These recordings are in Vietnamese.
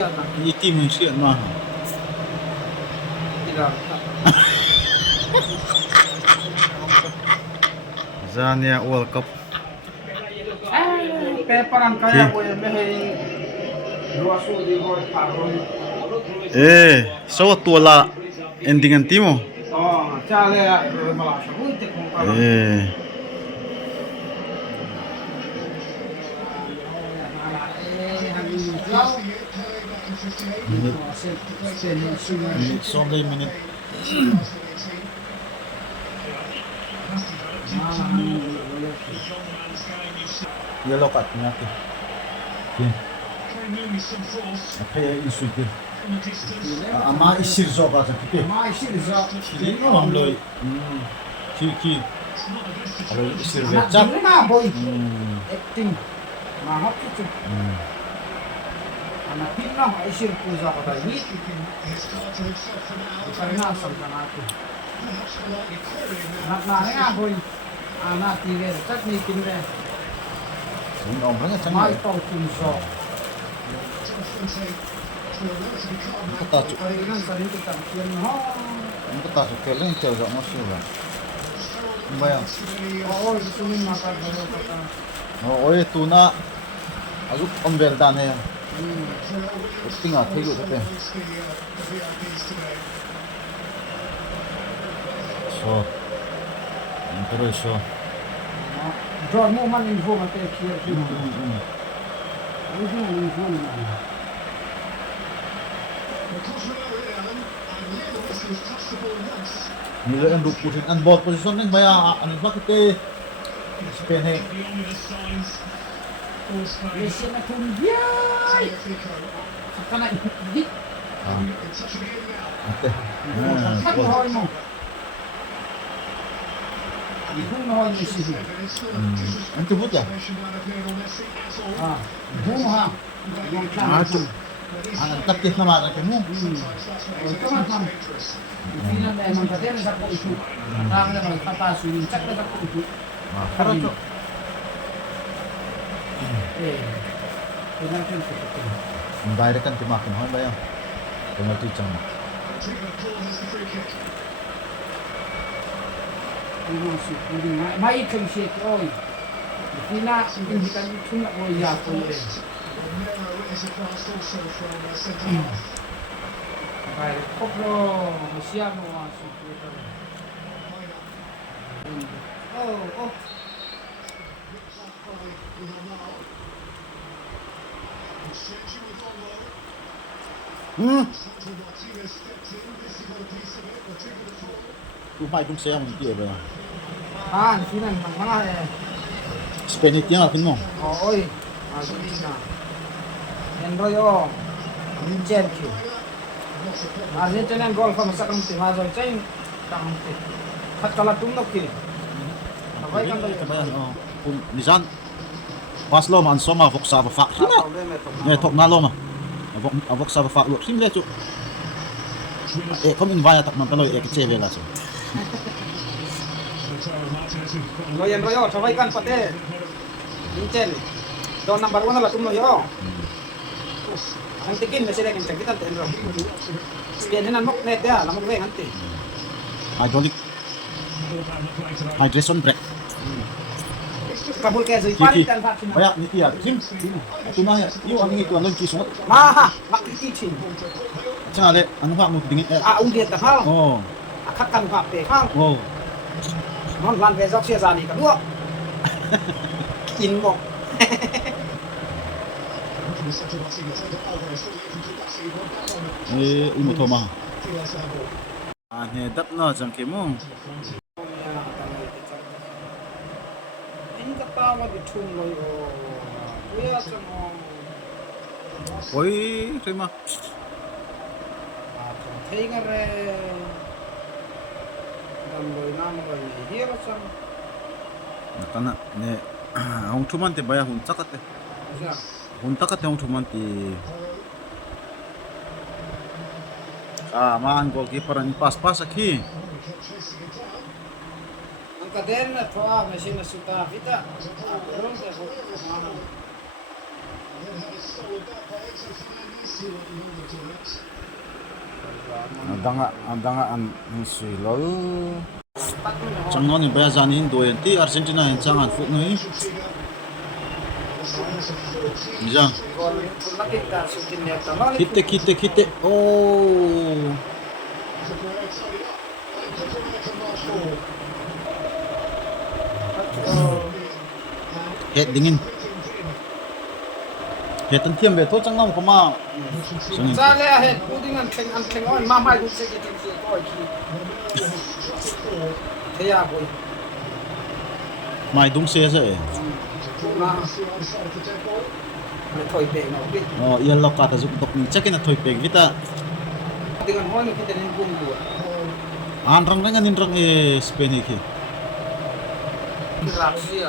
Ini tim yang siap mah. Tidak. Zania World Cup. Peperan kaya ko yung may luwaso di ko karon. So tua la endingan timo. Oh, chale ya malasa. Uite kung karon. Minute. Yellow card natin. Kaya isu ke. Ama isir zo ka sa kite. Ma isir zo. Hindi mo amloy. Ki. Alo isir Chap vetap. na boy. Acting. Mahap itu. Anak pinna isir puza ko tayo. Karena asal kana aku. Anak nga boy. Anak tiga tak ni pinre. Ini omrangnya Mai canggih. tau tunso. Kita tu. Kailan sa rin kita kian ho. Kita tu kelen tel za masuk lah. Bayang. Oo, gusto mo makagano ka ta. Oi tuna. Azuk omber dan hai. Tinggal thegu te. So. Terus so. John mo man info mate kier ki. Info man. Nila ang pusin ang ball position ng baya ano ba kita Spain hai. Lesi na kumbiyay. Kana di. Ate. Kan hoy mo. Bung hoy ni si. Antu buat ya? Bung ha. Yang kan. Ang taktis na mga kamu. Ito man man. Pina na man tayo sa ko ito. Tama na magpapaso yung check na ko ito. Pero to. Pinakita ko ito. Ang bayar kan timakin hoy baya. Penalty chang. Mai kang siya oi. Pina hindi kan tuna o ya ko eh. Baik, koplo siamo asu. Oh. Kumpai kung saya mong tiya ba? Sinan mga Spain it yang akin mo. oi. Argentina. Yan royo. Vincent ki. Argentina gol fa masakang tim azo chain kaham te. Khat kala tumno ki. Nawai kan royo. Kung nisan pas lo man soma vok sa fa. Ne tok na lo ma. Avok sa fa lo. Sim le chu. Kom in vaya tak man taloy cheve la so. Loyan royo, sabay kan pate. Vincent. Do number 1 la tumno yo. Ang tikin na sila kinsa kita tenro. Spianan mok net ya, lamok ve anti. Hydraulic. Hydration brake. Kabul kaya zoi parit kan fa. Baya ni tiya. Sim. Ito na ya. Iyo ang ngi tuan ki sungot. Maha, makikichin. Cha le ano ba mo dingit. Ungget ta hal. Oh. Akhat kan fa pe hal. Oh. Non lan ve jok sia zani ka duo. In mo. Umo thoma. Ne dap na jang ke mo. Ini ka pa ma bitung lo yo. Kuya sa mo. Oi, rema. Thấy nga re. Nam rồi hiero sang. Nakana ne hong thuman te baya hun chakate. Ja. Hun takate hong thuman ti. Man goalkeeper ang pas aqui. Ang kaderna to mesin na suta kita. Pero Adanga an sui lo chẳng nói những bây giờ nhìn đuổi tí Argentina hiện chẳng hạnh phúc nữa giờ kite oh hết dingin hết tân thiêm về thôi chẳng nào có mà ra lẽ hết cú đi ăn khen oi mà mai cũng sẽ cái chuyện coi khi thế à boy mai đúng xe rồi mà thôi bể nó biết yên lọc cả ta dụng tộc mình chắc cái là thôi bể vita dengan hoi kita nên cùng buat an rang dengan in rang Spain iki Rusia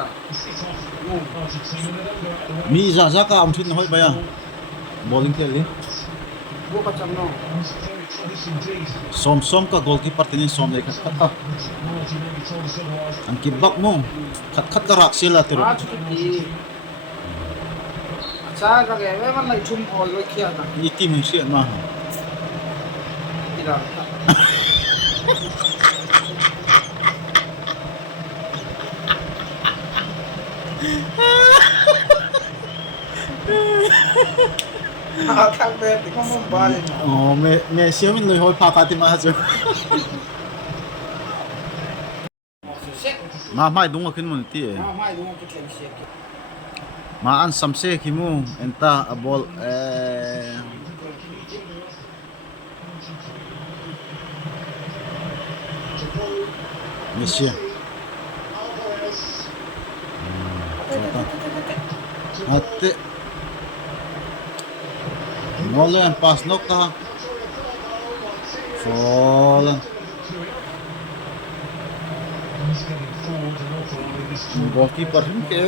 mi za ka am thin hoi baya bowling tel li gua macam no som ka goalkeeper tinin som le ka khat an ki bak mo khat ka rak sila tero cha ra cái mấy con này chung hồi lôi kia nè ni team hin sian ma tidak Khang bên thì không muốn ba lên me siêu min loi hoi pa ka ti ma chu ma mai dung a kin mon ti mai đúng không cái chuyện xe ma an samse ki mu enta a ball Messi Ate Nolan pass nokta Fallen goalkeeper ke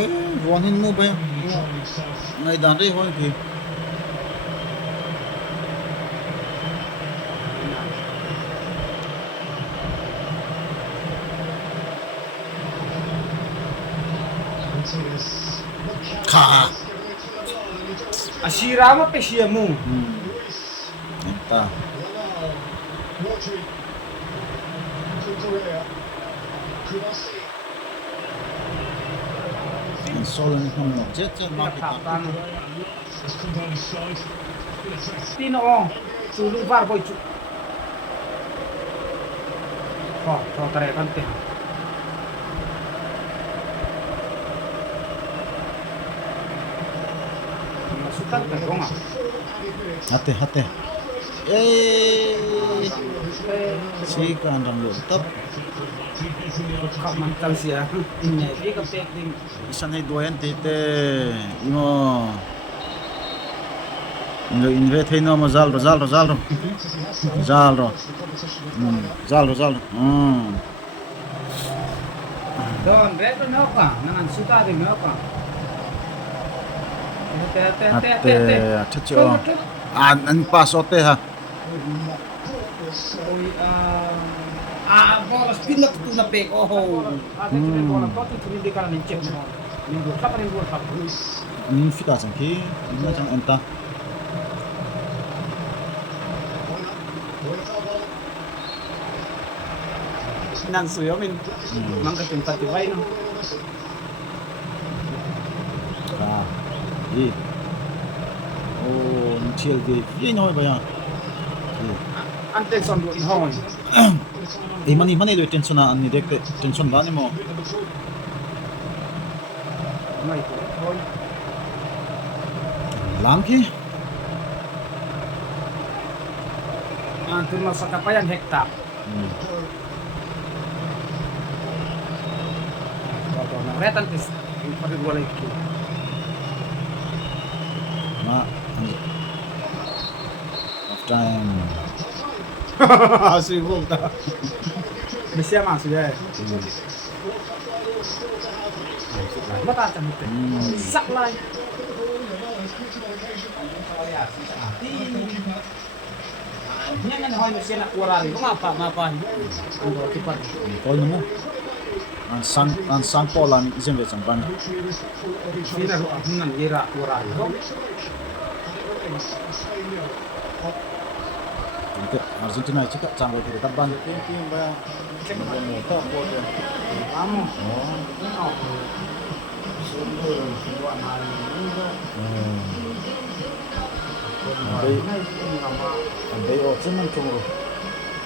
vonin mu ba ngai dan re hoi ki kha Ashira mà pesia mu enta Solen không nọ chết mà cái tin on tu lu var boy chu to tare kan te masukan ke gonga hate si kan ram lo tap khap man tal sia inne bi ka pek ding isan hai doyan te imo Người invest hay nó mà zal rồi don red no ka nangan suta de no ka ate chacho an pass ote ha bola spin na tu na pek oh bola to tu di kan ni check mo ni go khap ni go khap ni fita sang ki ni chang enta nan suyo min mang ka tempat di vai no i oh ni chiel ge ye noi ba ya an tension do hoi mani le tension an ni dek tension ba ni mo mai ko hoi lam ki an tu masa kapayan hektar Retan tis pada dua lagi. ma of time Asli volta. Bisa masuk ya. Mata macam itu. Sak lah. Ini kan hoi mesin nak kurang. Ngapa? Ando cepat. coi nó mo an sang Poland izem ve changban Sina ru ahun nan yera ura ho. Argentina chika changwa ki taban Vamos. No. Sundur dua hari ini do. Andai o chen chungro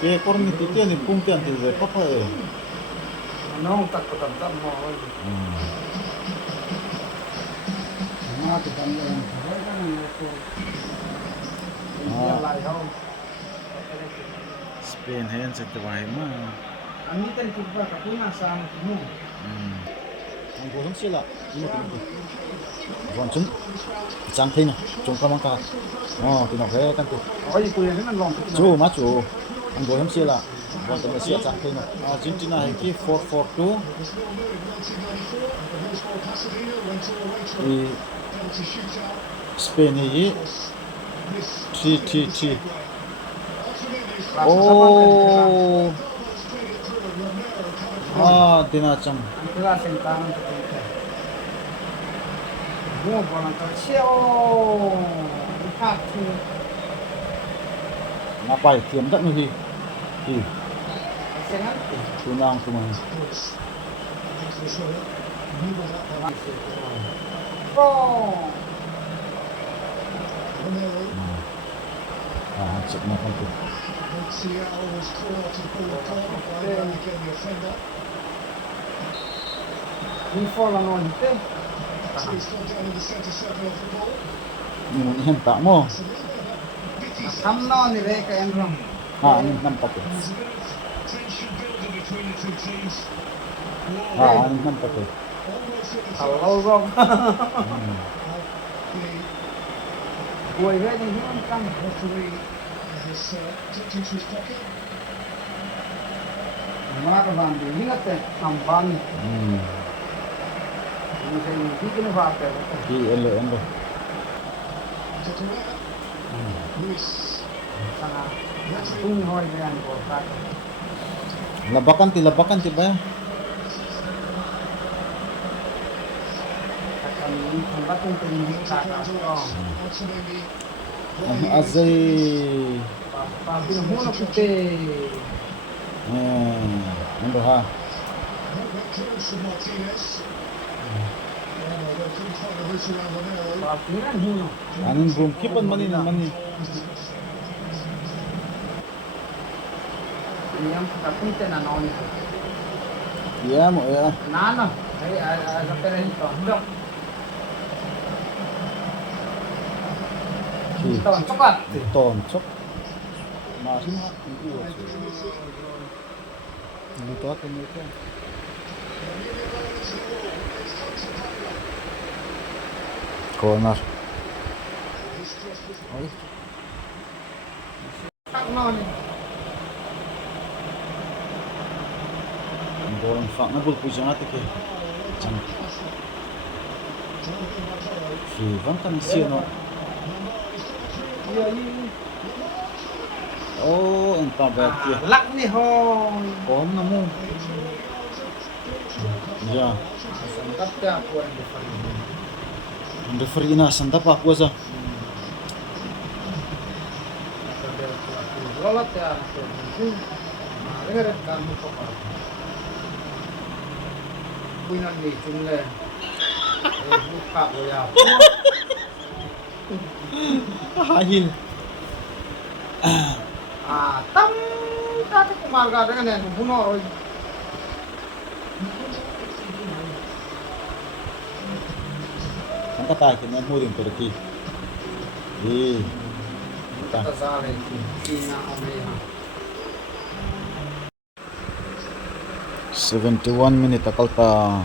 ke kormi ti te ni pum te an ti ve papa e Nong tak kotam tam mo. Ma tu kan yang kan itu. Dia lai ho. Spain hen se te vai ma Ani kan cuba kapuna sama kamu. ang go sila ino ti ron chung chang thei na chung ka mang ka ti no ve kan tu Oh, itu yang kan long. chu ma chu ang go sila ron te sia chang thei na Argentina he ki 4-4-2 i Spain he 3-3-3 oh dinacham Itulah sentangan tertentu. Mau bolan tersiao. Lihat tu. ngapai tiam dak ni Senang. tunang tu man Oh. cek na kan tu Info lah nonte. ni mo hen ta mo Kamno ni reka enrong. ni nampak tu ni nampak tu Kalau gom. Gue ini hilang kan. Mana bandu ingat ya nampan. Ini saya bikin apa? ki elo Sana tung hoi dengan kotak. labakan ti ba Akan ini tempat tung tinggi kakak. azai Papi muna pute. ando ha Papi kan hino. anin boom kipan mani Yang kita pute na noni. ya mo ya Nana. Ada perento. Dok. ki Ton cepat. ton chok masin ha itu ni to ka ni ko corner Tak noni. Bon fa na bul pujan ate ke chan ki van kan si no Iya ini. oh en pa ba ki Lak ni hoi. kom na mo ya Santap ya puan depan. referee na sanda pa ko sa Lolat ya. Dengar kamu kok. Puinan ni chunle. Buka ya. hahil Tam kata kemarga dengan yang bunuh. sanda ta ke na mo din pero ki ta Kita sare Cina Amerika. 71 minute akal pa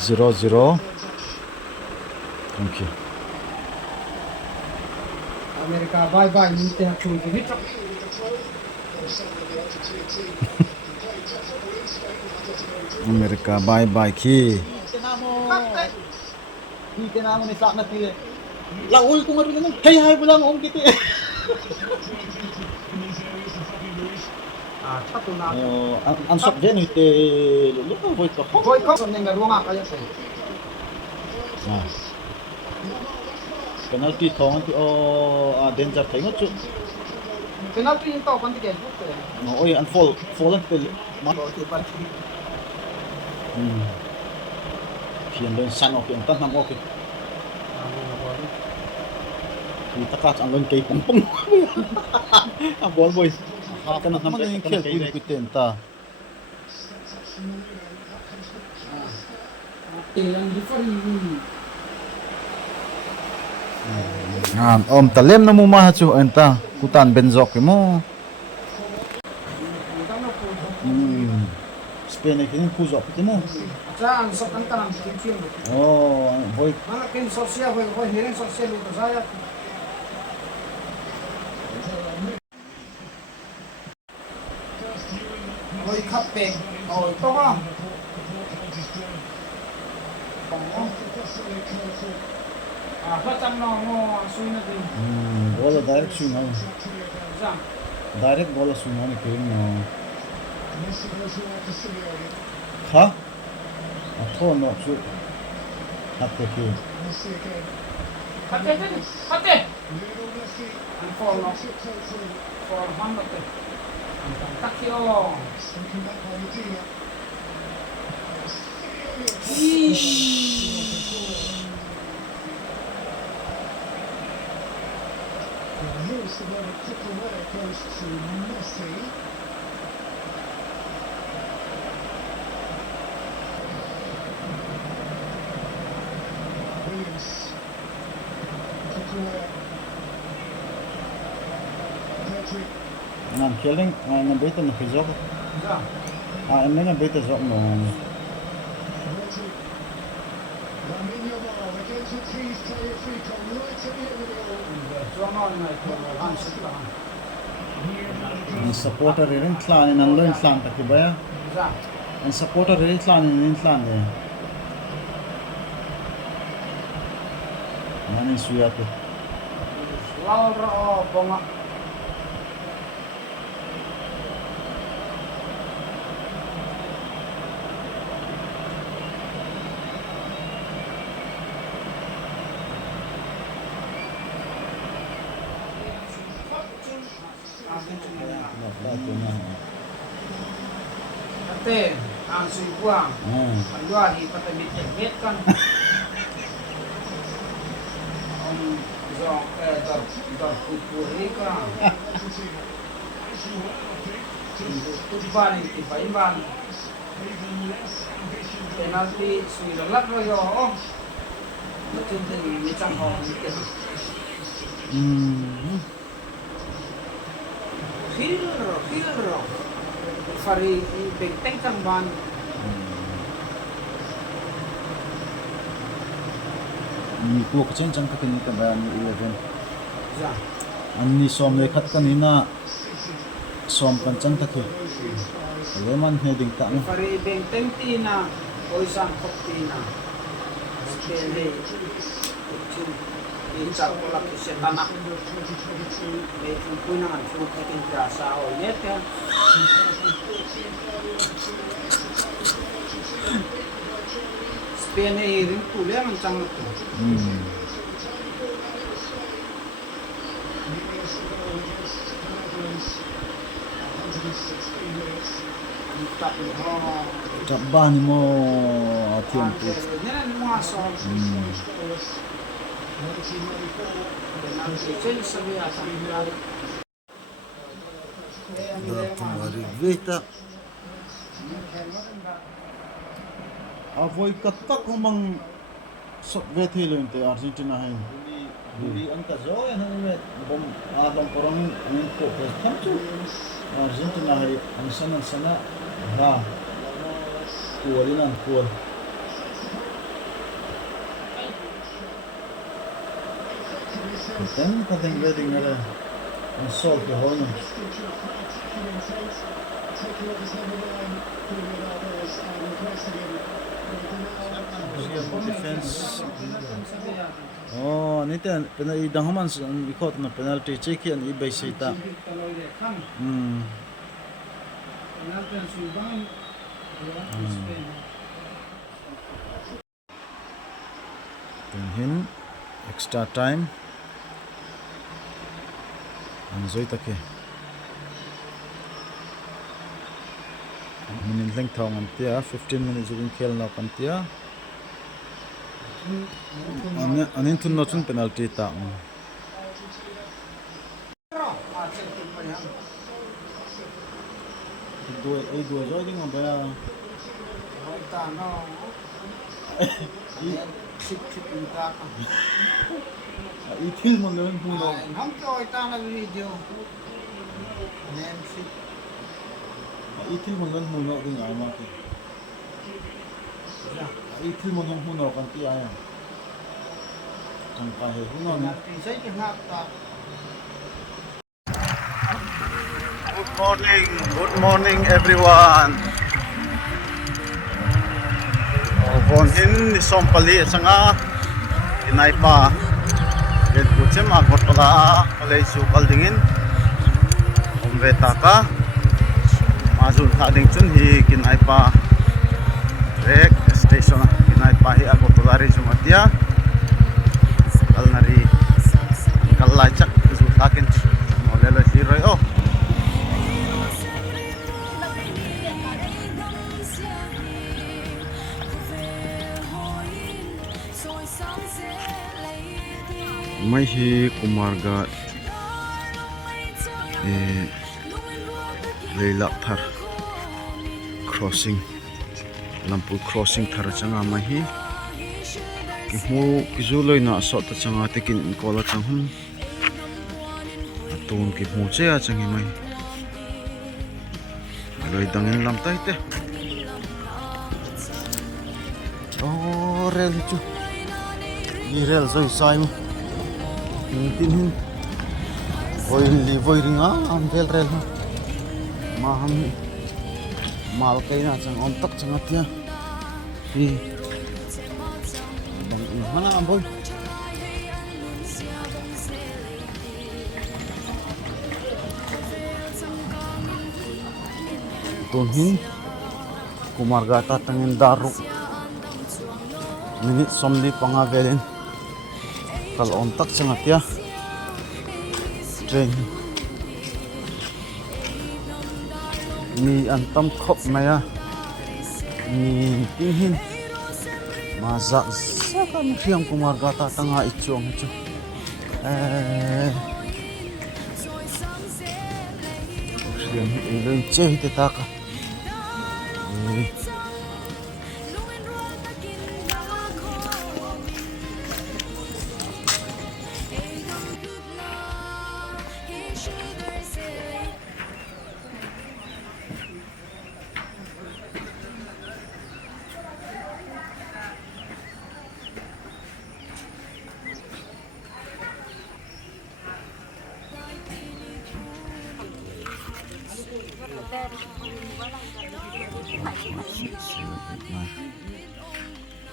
0-0 thank you Amerika bye bye minta chun ke hit. Amerika bye bye ki Di kenamo ni sak na tile. laul ko ngari nang hay hay bulang ong kiti Satu tu na an sok ve ni te lu voi to ho voi ko son nga ruanga ka yate penalty thong ti o danger thai ngot chu penalty in to kan ti ke but no oi an fall an pel ma ti par phiền lên san ok an tan nam ok thì tất cả anh lên cây bông bông à bol boy cái nào nằm trên cái cây tiền ta talem na mo ma chu enta kutan benzok mo Spain này cái khu dọc cái mo cha an sok kan tan tin film voi mana ken social voi heren social lu to saya voi khap pe oi to ba phát trăm nó suy nó thì bola direct swing ha ra direct bola swing ha cái no ha a to no chu hatte ki phát thế anh fall nó fall hoang nó thế tắc kêu Here's the one that took away goes to Messi. Williams took away. Pedri. nan killing na beta na khizok ra em na beta zok no Pedri. Lamine Yamal against the T's Tagliafico right at the end of the goal. cho nó này thì ăn sức là an supporter rin tlan in an loin tlan ta ki ba ra an supporter rin tlan in tlan de manin suya ko lao ra bông ạ Ate, ang suiguang, ayuahi patamit met kan. Zong dar kupuri ka. Tutban ti paiban. Penalti suilalak royo. Macam ni macam hong ni. Hilro. Fari benteng kang ban. ni ko ka chen chang ka kin ka ba ni 11 Ja. an ni som le khat kan ina som kan chang ta ki leman heading ta no Fari benteng tina, oisang kop tina. Spele. Insya Allah bisa tanah. Itu pun nangan suka kita sahau net ya. Spain ini rintu le mancang itu. Entah oh. Tabah ni mo atian tu Ini kan muasal. Penalti cel sabi asam lari. da tumari veta avoi katak humang sok vethi lo inte Argentina hai di anta zo ya ne bom adam korang ni ko tham chu Argentina hai an sana ha kualinan kual Then I think wedding at a salt the whole defense. Oh, nita idang haman ikot na penalty check yan ibay sita. Then hin extra time enjoy take minin leng thong am tia 15 minutes jugin khel na kam tia anin thun no chun penalty ta duai rồi đi ngon bây ta nó chip ta itil mo ngon hu no không cho ta là video nem chip itil mo ngon hu no ding ai ma ke itil mo ngon hu no kan ti ai chẳng phải hu no ni sai cái ngap ta. Good morning everyone. Von hin ni sompali sanga kinai pa gen puchem agot pala palai su kaldingin omveta ka mazun thading chun hi kinai pa rek station kinai pa hi agot pala ri jumatia kalnari kallai chak zu thakin molelo hi roi o mai hi kumarga leila thar crossing lampu crossing thar changa mai hi ki mu ki zuloi na so ta changa tekin kola changhum atun ki mu che a changi mai loi dangin lam tai te rel chu i rel zoi sai mu tin hin voi ringa am vel rel ha ma ham mal kai na chang om tak chang atia hi dang in hana am boy ton hin kumarga ta tangin daru minit somli panga velen kal on tak chang atia train ni an tam khop maya ni tin hin ma za kan riam kumar gata tanga ichong chu riam iloi che te ta ka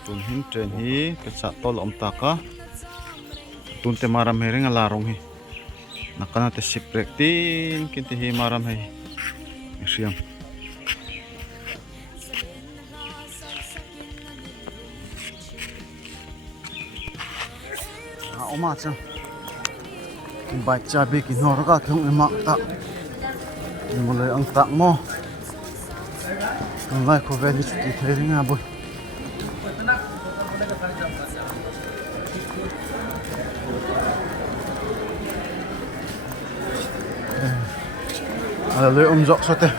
tun hin train hi ka cha tol om ta ka tun te maram hering ala rong hi nakana te sip break tin kin te hi maram hai siam oma cha bai cha bi ki nor ka thong ema ta mulai ang tak mo lai ko veli chuti theringa boy ala le jok sote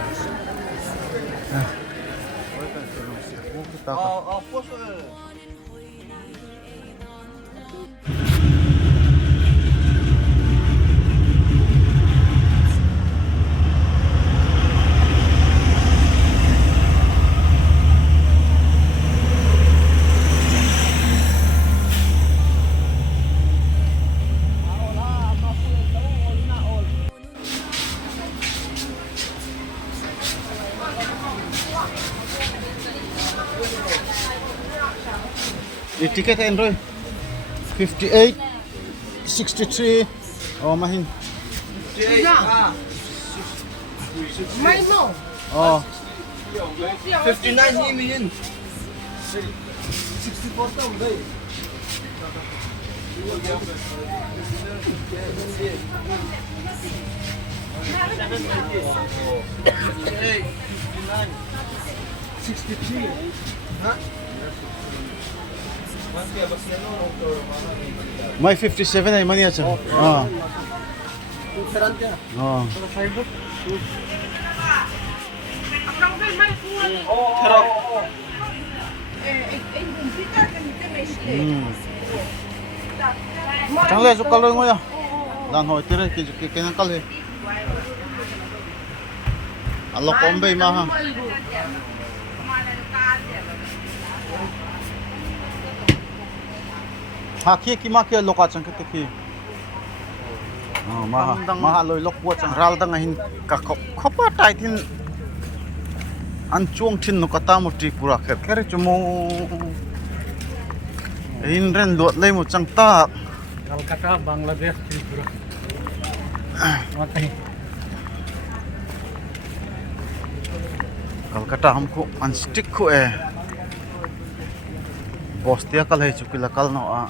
the ticket enroy 58 63 oh mahin ไม่โม่ Oh. 59 hi min 64 tao đây. May 57 ay mani acha. Ah. Oh. Chẳng lẽ chụp color ngồi à? Dan hỏi tira cái năng color. Allah kombe ma ha. Ha ki ma kia loka chang ke ki. Ma loi lok po chang ral dang hin ka khopa tai thin an chuang thin no kata mo tri pura kher kher chumo in ren lot lei mo chang ta Kolkata Bangladesh Tripura matai Kolkata हमको अनस्टिक को है बोस्तिया कल है चुकी लकल नो आ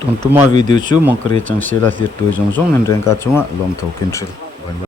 Tuntuma video chu mongkri chang sela lir tu jong jong nen reng ka chunga lom thokin thil